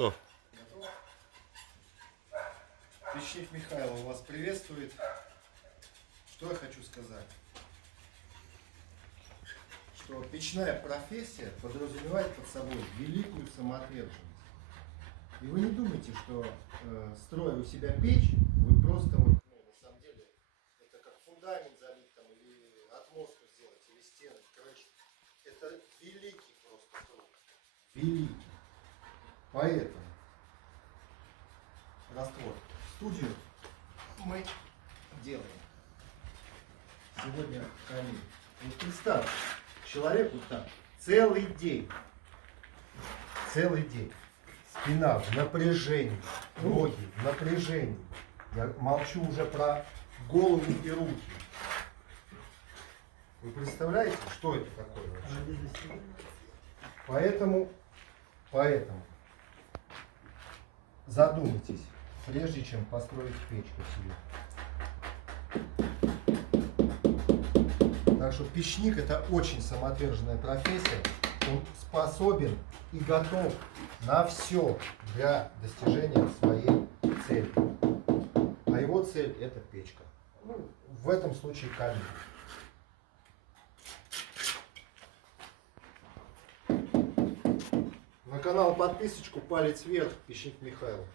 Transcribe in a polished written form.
Готов. Готов? Печник Михайлов вас приветствует. Что я хочу сказать? Что печная профессия подразумевает под собой великую самоотверженность. И вы не думайте, что строя у себя печь, вы просто вот, на самом деле, это как фундамент залить там, или отмостку сделать, или стены, крышу. Это великий просто труд. Великий. Поэтому раствор. Студию мы делаем сегодня камин. Вот представь, человек вот так целый день, спина в напряжении, ноги в напряжении. Я молчу уже про голову и руки. Вы представляете, что это такое вообще? Поэтому задумайтесь, прежде чем построить печку себе. Так что печник — это очень самоотверженная профессия. Он способен и готов на все для достижения своей цели. А его цель — это печка. Ну, в этом случае камин. На канал подписочку, палец вверх, Печник Михайлов.